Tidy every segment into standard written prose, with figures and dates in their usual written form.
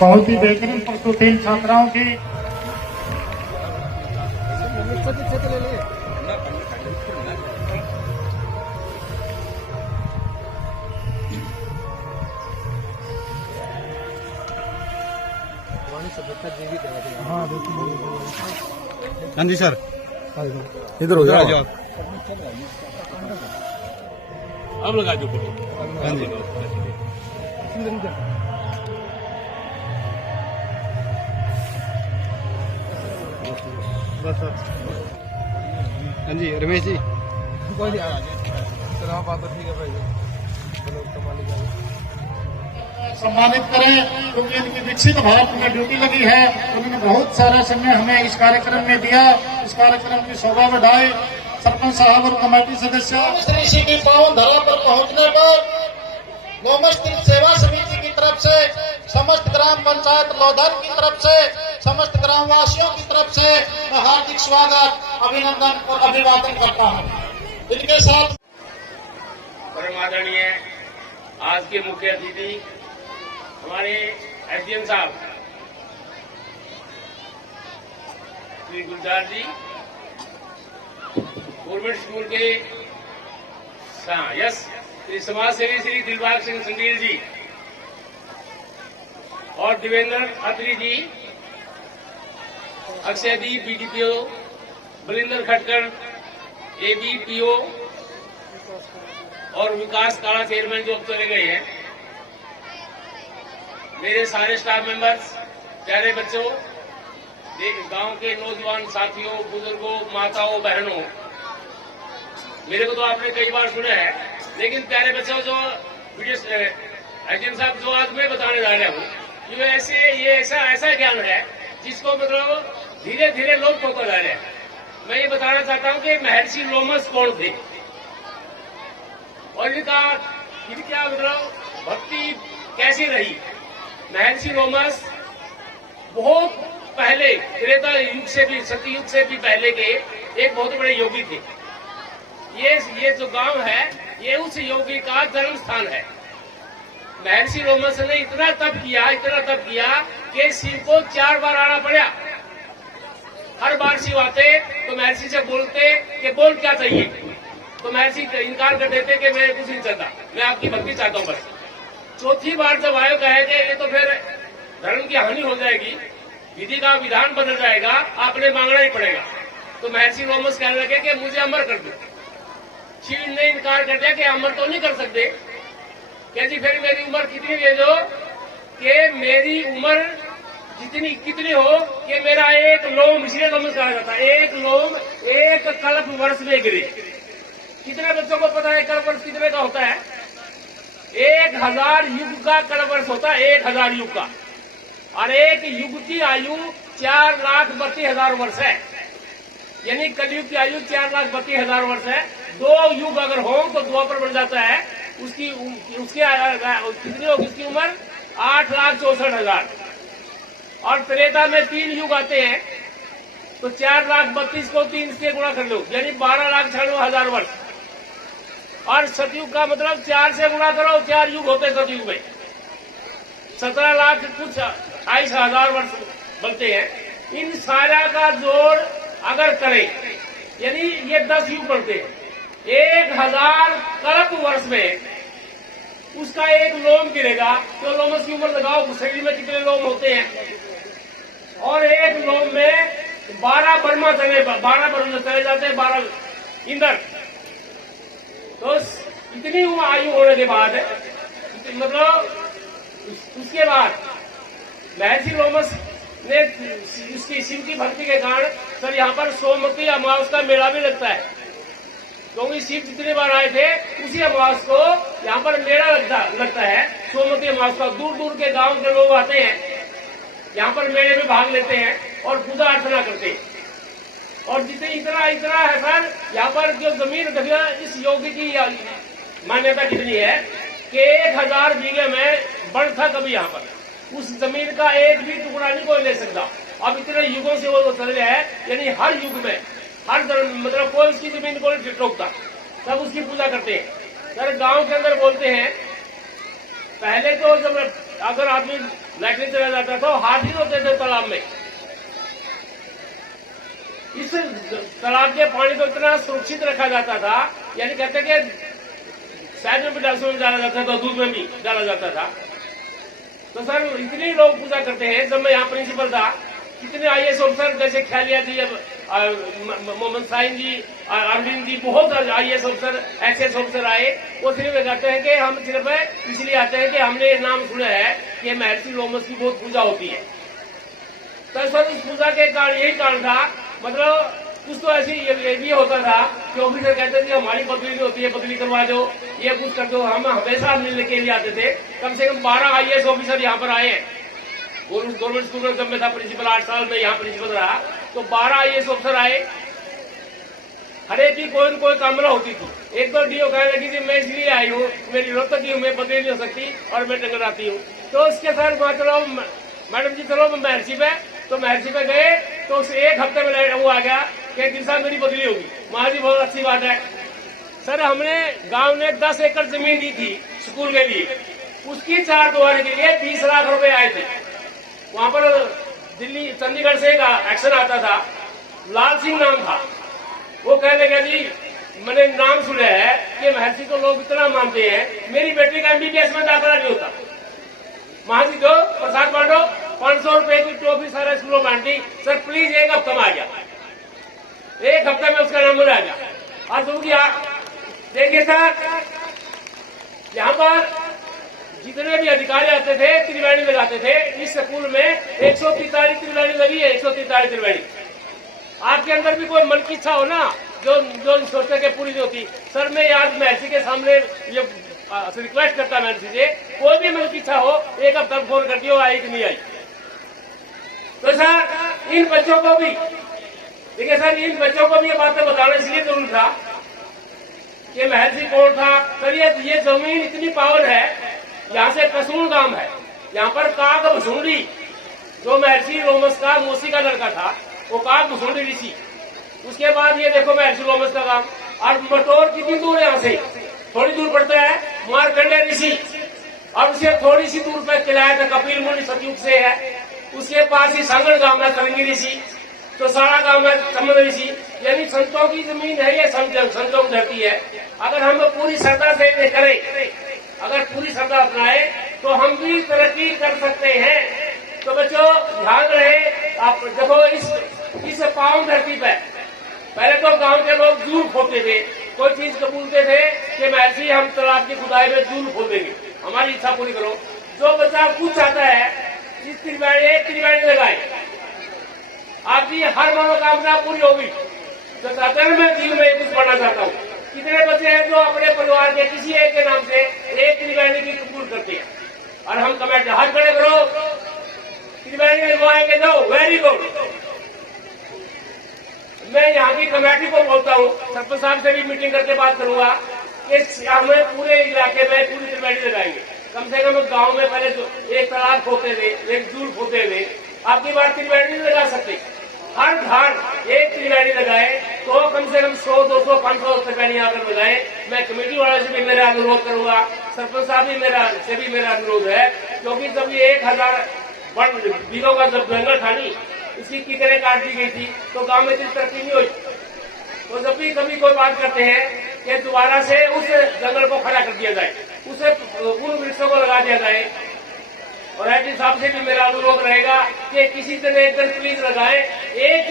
बहुत ही बेहतरीन प्रस्तुति छात्राओं की। हाँ जी सर, इधर हो जाओ। अब लगा दो। हाँ जी, हाँ जी रमेश जी। सम्मानित करें क्योंकि इनकी विकसित भारत में ड्यूटी लगी है। उन्होंने बहुत सारा समय हमें इस कार्यक्रम में दिया। इस कार्यक्रम की शोभा बढ़ाई। सरपंच साहब और कमेटी सदस्य श्री श्री की पावन धरा पर पहुंचने पर लोमस तीर्थ सेवा समिति की तरफ से, समस्त ग्राम पंचायत लोधर की तरफ से, समस्त ग्रामवासियों की तरफ से मैं हार्दिक स्वागत, अभिनंदन और अभिवादन करता हूँ। इनके साथ परम आदरणीय आज के मुख्य अतिथि हमारे एसडीएम साहब श्री गुलजार जी, गवर्नमेंट स्कूल के यस श्री समाज सेवी श्री दिलबाग सिंह संगील जी और देवेंद्र अत्री जी, अक्षयदीप बीडीपीओ, बलिंदर खटकर एबीपीओ और विकास काला चेयरमैन जो अब चले गए हैं, मेरे सारे स्टाफ मेंबर्स, प्यारे बच्चों, गांव के नौजवान साथियों, बुजुर्गों, माताओं, बहनों, मेरे को तो आपने कई बार सुना है, लेकिन प्यारे बच्चों जो एसडीएम साहब जो आज मैं बताने जा रहा हूँ, ये ऐसा ज्ञान है जिसको मतलब धीरे धीरे लोग होकर जा रहे हैं। मैं ये बताना चाहता हूँ कि महर्षि लोमस कौन थे और इनकी क्या मतलब भक्ति कैसी रही। महर्षि लोमस बहुत पहले त्रेता युग से भी, सतयुग से भी पहले के एक बहुत बड़े योगी थे। ये जो गांव है ये उस योगी का जन्म स्थान है। महर्षि लोमस ने इतना तप किया कि शिव को 4 बार आना पड़ा। हर बार शिव आते तो महर्षि से बोलते कि बोल क्या चाहिए, तो महर्षि इनकार कर देते कि मैं कुछ नहीं चाहता, मैं आपकी भक्ति चाहता हूँ बस। चौथी बार जब आयो कहे कि ये तो फिर धर्म की हानि हो जाएगी, विधि का विधान बदल जाएगा, आपने मांगना ही पड़ेगा। तो महर्षि लोमस कहने लगे कि मुझे अमर कर दो। शिव ने इनकार कर दिया कि अमर तो नहीं कर सकते। क्या जी फिर मेरी उम्र कितनी दे दो कि मेरी उम्र कितनी हो कि मेरा एक लोम, इसलिए लोमस कहा जाता है, एक लोम एक कल्प वर्ष में गिरे। कितने बच्चों को पता है कल्प वर्ष कितने का होता है? 1000 युग का कल्प वर्ष होता है, 1000 युग का। और एक युग की आयु 4,32,000 वर्ष है, यानी कलयुग की आयु 4,32,000 वर्ष है। 2 युग अगर हो तो द्वापर बन जाता है, उसकी कितनी होगी उसकी उम्र? 8,64,000। और त्रेता में 3 युग आते हैं, तो 4,32,000 को 3 से गुणा कर लो, यानी 12,96,000 वर्ष। और सतयुग का मतलब 4 से गुणा करो, 4 युग होते हैं सतयुग में, 17,28,000 वर्ष बनते हैं। इन सारा का जोड़ अगर करें, यानी ये 10 युग बनते हैं। 1000 कल्प वर्ष में उसका एक लोम गिरेगा, तो लोमस की उम्र लगाओ, शरीर में कितने लोम होते हैं। और एक लोम में 12 ब्रह्मा चले जाते हैं, 12 इंद्र। तो इतनी आयु होने के बाद मतलब उसके बाद महर्षि लोमस ने उसकी शिव की भक्ति के कारण सर यहाँ पर सोमवती अमावस का मेला भी लगता है, क्योंकि शिव जितनी बार आए थे उसी अमावस को यहाँ पर मेला लगता है, सोमवती अमावस का। दूर दूर के गांव के लोग आते हैं, यहाँ पर मेले में भाग लेते हैं और पूजा अर्चना करते हैं। और जितने इतना है सर, यहाँ पर जो जमीन देखिए इस योगी की मान्यता कितनी है कि 1000 बीघे में बन था कभी यहाँ पर, उस जमीन का एक भी टुकड़ा नहीं कोई ले सकता। अब इतने युगों से वो चल रहा है, यानी हर युग में हर धर्म मतलब कोई उसकी जमीन को नहीं रोकता, सब उसकी पूजा करते हैं। सर गांव के अंदर बोलते हैं पहले तो जब अगर आदमी लेटने चला जाता था, हाथी होते थे तालाब में। इस तालाब के पानी को इतना सुरक्षित रखा जाता था, यानी कहते कि शायद में भी डालसों में डाला जाता था, दूध में भी डाला जाता था। तो सर इतने लोग पूजा करते हैं। जब मैं यहाँ प्रिंसिपल था, कितने IAS ऑफिसर जैसे ख्यालिया जी, मोहम्मद साइन जी, अरविंद जी, बहुत IAS ऑफिसर, SS ऑफिसर आए। वो सिर्फ कहते हैं कि हम सिर्फ इसलिए आते हैं कि हमने ये नाम सुना है कि महर्षि लोमस की बहुत पूजा होती है। तो सर इस पूजा के कारण यही कारण था, मतलब कुछ तो ऐसी ये भी होता था कि ऑफिसर कहते थे हमारी बदली नहीं होती है, बदली करवा दो, ये कुछ कर दो। हम हमेशा मिलने के लिए आते थे। कम से कम 12 IAS ऑफिसर यहाँ पर आए हैं। गवर्नमेंट स्कूल में जब मैं था प्रिंसिपल, 8 साल में यहाँ प्रिंसिपल रहा, तो 12 IAS ऑफिसर आए। हर एक की कोई न कोई कामना होती थी। एक तो डीओ कहने लगी थी मैं इसलिए आई हूँ, मेरी रोहतक की हूँ, मैं बदली नहीं हो सकती और मैं टंगर आती हूँ। तो उसके साथ चलो मैडम जी चलो महर्षि पे, तो महर्षि पे गए तो उस एक हफ्ते में वो आ गया कि गिल साहब मेरी बदली होगी। महाजी बहुत अच्छी बात है। सर हमने गांव ने 10 एकड़ जमीन दी थी स्कूल के लिए, उसकी 4 दुआरे के लिए 20 लाख रुपए आए थे। वहां पर दिल्ली चंडीगढ़ से एक एक्शन आता था, लाल सिंह नाम था। वो कहने लगा जी मैंने नाम सुना है कि महर्षि को लोग इतना मानते हैं, मेरी बेटी का MBBS में दाखिला नहीं होता। महाजी दो प्रसाद बांटो, 500 रुपए की टॉफी सारे स्कूलों में बांटी। सर प्लीज एक हफ्ता में आ गया, एक हफ्ते में उसका नंबर आ गया। और तुम देखिए सर यहाँ पर जितने भी अधिकारी आते थे त्रिवेणी लगाते थे। इस स्कूल में 143 त्रिवेणी लगी है, 143 त्रिवेणी। आपके अंदर भी कोई मन की इच्छा हो ना, जो सोचते के पूरी नहीं होती। सर मैं आज महर्षि के सामने ये रिक्वेस्ट करता महर्षि से, कोई भी मन की इच्छा हो एक हफ्ता फोन कर दियो आई कि नहीं आई। तो सर इन बच्चों को भी देखिए, सर इन बच्चों को भी ये बातें बताना इसलिए जरूर था कि महर्षि कौन था। सर ये जमीन इतनी पावन है, यहाँ से कसूर गांव है, यहाँ पर काग भुसुंडी जो महर्षि लोमस का मौसी का लड़का था, वो काग भुसुंडी ऋषि। उसके बाद ये देखो महर्षि लोमस का गांव। और मटोर कितनी दूर है, यहाँ से थोड़ी दूर पड़ता है मारकंडे ऋषि, और उसे थोड़ी सी दूर पर किलाया था कपिल मुनि सतयुग से है। उसके पास ही सांगड़ गांव है सरंगी ऋषि, तो सारा गांव है समद ऋषि। यानी संतों की जमीन है, ये संतों की धरती है। अगर हम पूरी श्रद्धा से करें, अगर पूरी श्रद्धा अपनाए तो हम भी तरक्की कर सकते हैं। तो बच्चों ध्यान रहे, आप देखो इस पावन धरती पे पहले तो गांव के लोग जूल खोदते थे, कोई चीज कबूलते थे कि महर्षि हम तालाब की खुदाई में जूल खोदेंगे, हमारी इच्छा पूरी करो। जो बच्चा कुछ चाहता है जिस एक त्रिवेणी लगाए, आपकी हर मनोकामना पूरी होगी। तो चाहते हैं मैं जीवन में कुछ पढ़ना चाहता हूँ। कितने बच्चे हैं जो अपने परिवार के किसी एक के नाम से एक त्रिवेणी की कबूल करते हैं, और हम कमेटी हाथ खड़े करो, त्रिवेणी लगवाएंगे दो, वेरी गुड। मैं यहाँ की कमेटी को बोलता हूँ, सरपंच साहब से भी मीटिंग करके बात करूंगा कि हमें पूरे इलाके में पूरी त्रिवेणी लगाएंगे। कम से कम गांव में पहले एक तालाब खोदते थे, एक जूल खोदते थे, आपकी बार त्रिवेणी नहीं लगा सकते। हर घर एक त्रिवेणी लगाए तो कम से कम 100, 200, 500 त्रिवेणी आकर लगाए। मैं कमेटी वाले से भी मेरा अनुरोध करूंगा, सरपंच साहब भी मेरा अनुरोध है, क्योंकि जब ये 1000 बीघों का जब जंगल था नहीं, इसकी कितने काट दी गई थी, तो गांव में इतनी तरक्की नहीं हुई। तो जब भी कभी कोई बात करते हैं कि दोबारा से उस जंगल को खड़ा कर दिया जाए, उसे उन वृक्षों को लगा दिया जाए। और एडी साहब से भी मेरा अनुरोध रहेगा कि किसी दिन एक दिन प्लीज लगाए एक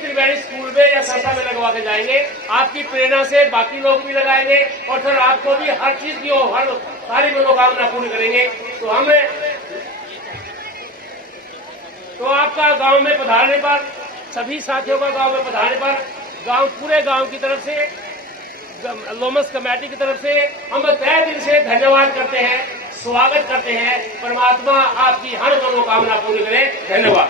त्रिवेणी स्कूल में या संस्था में लगवा के जाएंगे। आपकी प्रेरणा से बाकी लोग भी लगाएंगे और फिर आपको भी हर चीज की हर सारी मनोकामना पूरी करेंगे। तो आपका गांव में पधारने पर, सभी साथियों का गांव में पधारने पर पूरे गांव की तरफ से, लोमस कमेटी की तरफ से हम तहे दिल से धन्यवाद करते हैं, स्वागत करते हैं। परमात्मा आपकी हर मनोकामना पूरी करे। धन्यवाद।